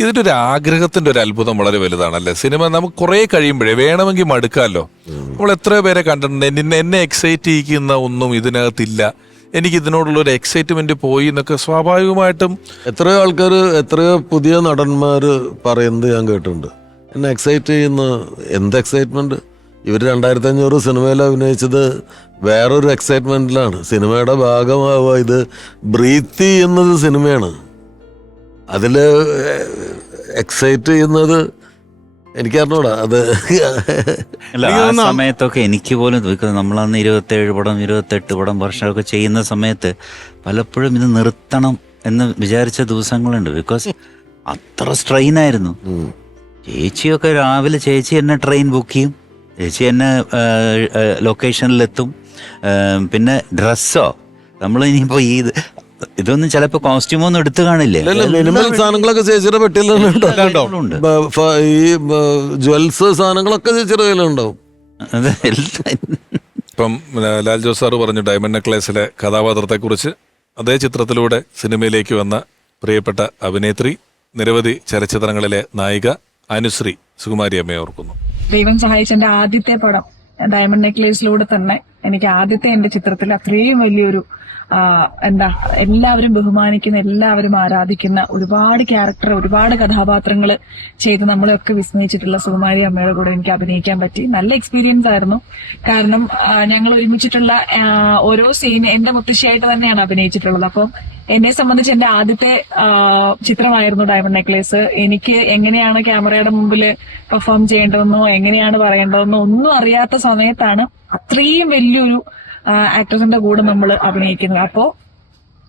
ഇതിന്റെ ഒരു ആഗ്രഹത്തിന്റെ ഒരു അത്ഭുതം വളരെ വലുതാണല്ലേ? സിനിമ നമുക്ക് കുറെ കഴിയുമ്പോഴേ വേണമെങ്കിൽ മടുക്കാമല്ലോ. നമ്മൾ എത്രയോ പേരെ കണ്ടിട്ടുണ്ട്. എന്നെ എന്നെ എക്സൈറ്റ് ചെയ്യിക്കുന്ന ഒന്നും ഇതിനകത്തില്ല. എനിക്ക് ഇതിനോടുള്ള ഒരു എക്സൈറ്റ്മെന്റ് പോയി എന്നൊക്കെ സ്വാഭാവികമായിട്ടും എത്രയോ ആൾക്കാർ എത്രയോ പുതിയ നടന്മാർ പറയുന്നത് ഞാൻ കേട്ടിട്ടുണ്ട്. എന്നെ എക്സൈറ്റ് ചെയ്യുന്ന എന്ത് എക്സൈറ്റ്മെന്റ് ഇവർ രണ്ടായിരത്തി അഞ്ഞൂറ് സിനിമയിൽ അഭിനയിച്ചത് വേറൊരു എക്സൈറ്റ്മെന്റിലാണ് സിനിമയുടെ ഭാഗമാവുക ഇത് ബ്രീത്ത് ചെയ്യുന്നത് സിനിമയാണ്. അതിൽ എക്സൈറ്റ് ചെയ്യുന്നത് എനിക്കറിഞ്ഞൂടാ അത് ആ സമയത്തൊക്കെ എനിക്ക് പോലും തോന്നിക്കുന്നത് നമ്മളന്ന് ഇരുപത്തേഴ് പടം ഇരുപത്തെട്ട് പടം വർഷമൊക്കെ ചെയ്യുന്ന സമയത്ത് പലപ്പോഴും ഇത് നിർത്തണം എന്ന് വിചാരിച്ച ദിവസങ്ങളുണ്ട്. ബിക്കോസ് അത്ര സ്ട്രെയിൻ ആയിരുന്നു. ചേച്ചിയൊക്കെ രാവിലെ ചേച്ചി എന്നെ ട്രെയിൻ ബുക്ക് ചെയ്യും. ചേച്ചി എന്നെ ലൊക്കേഷനിലെത്തും പിന്നെ ഡ്രസ്സോ നമ്മൾ ഇനിയിപ്പോ ഈ ഇതൊന്നും ചിലപ്പോ കോസ്റ്റ്യൂമൊന്നും എടുത്തു കാണില്ലേ? മിനിമൽ സാധനങ്ങളൊക്കെ ചേച്ചിയുടെ ഫ- ഈ ജ്വൽസ് സാധനങ്ങളൊക്കെ ചേച്ചിയുടെ കയ്യിലുണ്ടാവും ഇപ്പം ലാൽ ജോസ് സാറ് പറഞ്ഞു ഡയമണ്ട് നെക്ലേസിലെ കഥാപാത്രത്തെ കുറിച്ച് അതേ ചിത്രത്തിലൂടെ സിനിമയിലേക്ക് വന്ന പ്രിയപ്പെട്ട അഭിനേത്രി നിരവധി ചലച്ചിത്രങ്ങളിലെ നായിക അനുശ്രീ സുകുമാരി അമ്മയെ ഓർക്കുന്നു. ദൈവം സഹായിച്ച എന്റെ ആദ്യത്തെ പടം ഡയമണ്ട് നെക്ലേസിലൂടെ തന്നെ. എനിക്ക് ആദ്യത്തെ എന്റെ ചിത്രത്തിൽ അത്രയും വലിയൊരു എന്താ എല്ലാവരും ബഹുമാനിക്കുന്ന എല്ലാവരും ആരാധിക്കുന്ന ഒരുപാട് ക്യാരക്ടർ ഒരുപാട് കഥാപാത്രങ്ങൾ ചെയ്ത് നമ്മളെയൊക്കെ വിസ്മയിച്ചിട്ടുള്ള സുകുമാരി അമ്മയുടെ കൂടെ എനിക്ക് അഭിനയിക്കാൻ പറ്റി. നല്ല എക്സ്പീരിയൻസ് ആയിരുന്നു. കാരണം ഞങ്ങൾ ഒരുമിച്ചിട്ടുള്ള ഓരോ സീൻ എന്റെ മുത്തശ്ശിയായിട്ട് തന്നെയാണ് അഭിനയിച്ചിട്ടുള്ളത്. അപ്പം എന്നെ സംബന്ധിച്ച് എന്റെ ആദ്യത്തെ ചിത്രമായിരുന്നു ഡയമണ്ട് നെക്ലേസ് എനിക്ക് എങ്ങനെയാണ് ക്യാമറയുടെ മുമ്പിൽ പെർഫോം ചെയ്യേണ്ടതെന്നോ എങ്ങനെയാണ് പറയേണ്ടതെന്നോ ഒന്നും അറിയാത്ത സമയത്താണ് അത്രയും വലിയൊരു ആക്ട്രസിന്റെ കൂടെ നമ്മൾ അഭിനയിക്കുന്നത് അപ്പോ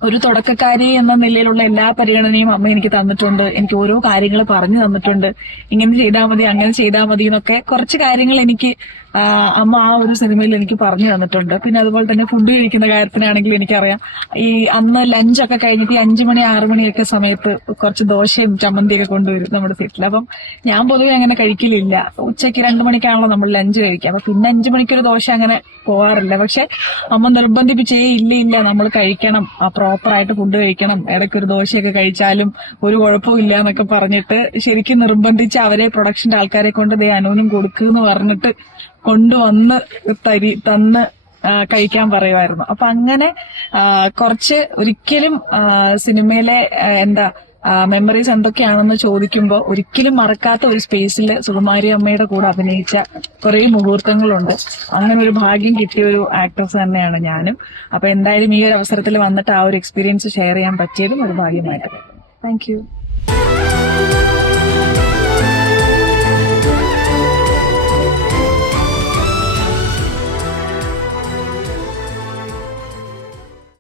ഒരു തുടക്കക്കാരി എന്ന നിലയിലുള്ള എല്ലാ പരിഗണനയും അമ്മ എനിക്ക് തന്നിട്ടുണ്ട്. എനിക്ക് ഓരോ കാര്യങ്ങൾ പറഞ്ഞു തന്നിട്ടുണ്ട്. ഇങ്ങനെ ചെയ്താൽ മതി അങ്ങനെ ചെയ്താൽ മതി എന്നൊക്കെ കുറച്ച് കാര്യങ്ങൾ എനിക്ക് അമ്മ ആ ഒരു സിനിമയിൽ എനിക്ക് പറഞ്ഞു തന്നിട്ടുണ്ട്. പിന്നെ അതുപോലെ തന്നെ ഫുഡ് കഴിക്കുന്ന കാര്യത്തിനാണെങ്കിൽ എനിക്കറിയാം. ഈ അന്ന് ലഞ്ചൊക്കെ കഴിഞ്ഞിട്ട് ഈ അഞ്ചു മണി ആറു മണിയൊക്കെ സമയത്ത് കുറച്ച് ദോശയും ചമ്മന്തിയൊക്കെ കൊണ്ടുവരും നമ്മുടെ വീട്ടിൽ അപ്പം ഞാൻ പൊതുവെ അങ്ങനെ കഴിക്കലില്ല. ഉച്ചയ്ക്ക് രണ്ടു മണിക്കാണല്ലോ നമ്മൾ ലഞ്ച് കഴിക്കുക. അപ്പൊ പിന്നെ അഞ്ചു മണിക്കൊരു ദോശ അങ്ങനെ പോവാറില്ല. പക്ഷെ അമ്മ നിർബന്ധിപ്പിച്ചേ ഇല്ല ഇല്ല നമ്മൾ കഴിക്കണം. ആ പ്രോപ്പറായിട്ട് ഫുഡ് കഴിക്കണം. ഇടയ്ക്ക് ഒരു ദോശയൊക്കെ കഴിച്ചാലും ഒരു കുഴപ്പവും ഇല്ല എന്നൊക്കെ പറഞ്ഞിട്ട് ശരിക്കും നിർബന്ധിച്ച് അവരെ പ്രൊഡക്ഷന്റെ ആൾക്കാരെ കൊണ്ട് ദേ അനുവിനും കൊടുക്കുന്നു പറഞ്ഞിട്ട് കൊണ്ടുവന്ന് തരി തന്ന് കഴിക്കാൻ പറയുമായിരുന്നു. അപ്പൊ അങ്ങനെ കുറച്ച് ഒരിക്കലും സിനിമയിലെ എന്താ മെമ്മറീസ് എന്തൊക്കെയാണെന്ന് ചോദിക്കുമ്പോൾ ഒരിക്കലും മറക്കാത്ത ഒരു സ്പേസിൽ സുകുമാരി അമ്മയുടെ കൂടെ അഭിനയിച്ച കുറെ മുഹൂർത്തങ്ങളുണ്ട്. അങ്ങനെ ഒരു ഭാഗ്യം കിട്ടിയ ഒരു ആക്ട്രസ് തന്നെയാണ് ഞാനും. അപ്പൊ എന്തായാലും ഈ ഒരു അവസരത്തിൽ വന്നിട്ട് ആ ഒരു എക്സ്പീരിയൻസ് ഷെയർ ചെയ്യാൻ പറ്റിയതും ഒരു ഭാഗ്യമായിട്ട് താങ്ക് യു